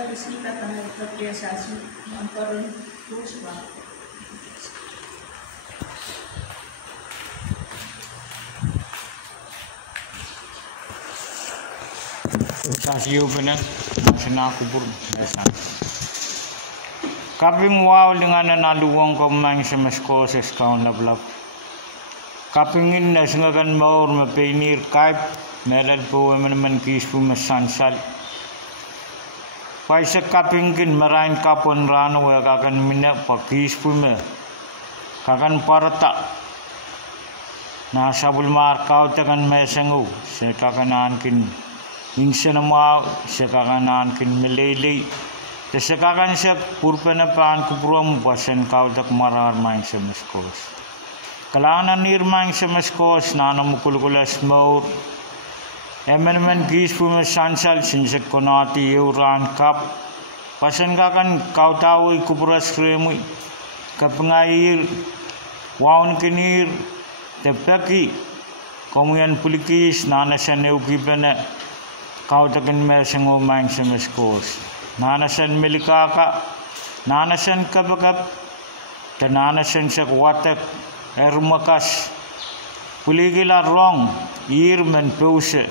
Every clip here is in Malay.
Katalisikat ang nagpapriasasi ng karon kusba. Sasiyo benar, masih kubur biasa. Kaping wow dengan naluwang komang sa maskoses kaun lablab. Kapingin na sengakan maur mapinir kaip, meral po man kis po masansal. Paisa kapingin marain kapon rano ya kakan minyak pakis po me. Kakan parata. Nasabul markau takan mesengu, se kakan ankin insa nama se kakan ankin melelei. Se kakan se purpena pan kuprom pasen kau tak marar main se maskos. Kalana nirmang sa maskos na namukulukulas maur. Emenemen gis pume sansal sinsek konati euran kap. Pasen kakan kau tahu kupuras kremui. Kapengair waun kinir tepeki. Komuyan pulikis nana sen eukipene kau takin mesengo mang sa maskos. Nana sen milikaka. Nana sen kapakap. Dan nana sen sek watek. Ermakas puligila rong irmen peuse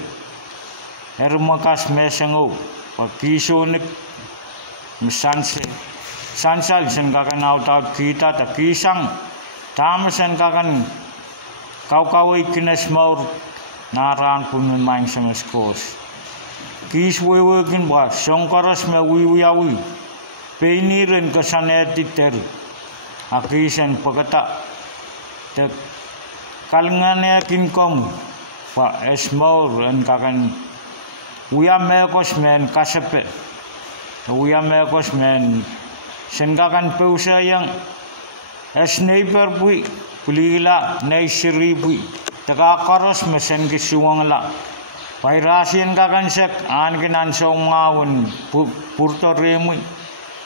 ermakas mesengo pakisonik mesanse sansal sen kakan out kita ta kisang tam sen kakan kau ikines maur naran pun main sama skos kis wewekin ba songkaras me wiwiawi peiniren kesaneti ter akisen pagata tek kalngane kinkom pa esmaur en kakan uya mekos men kasepe uya mekos men sen kakan peusa yang sniper bui puligila nei siri bui taka karos mesen kisuang la pairasian kakan sek an kinan songawon purto remui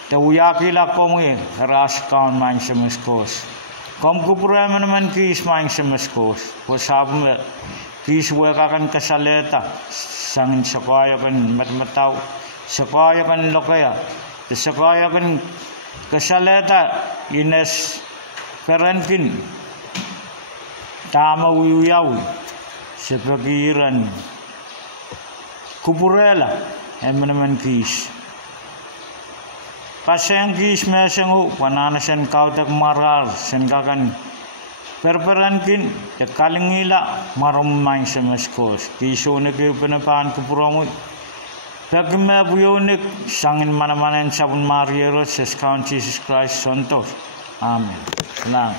te uya kila komwe ras kaun man semeskos Kom kupura man kis main semaskos. Posabum kis weka kan kasaleta. Sangin sakaya kan matmatau. Sakaya kan lokaya. Sakaya kan kasaleta ines perankin. Tama uyuyawi. Sepakiran. Kupurela. Man kis. Pasang kis mesengu panana sen kau tak marar sen kakan perperankin te kalingila marom main semaskos kisone ke penapan kupuromu pagme buyonik sangin mana-mana sabun mariero ses kaun Jesus Christ santos amen lang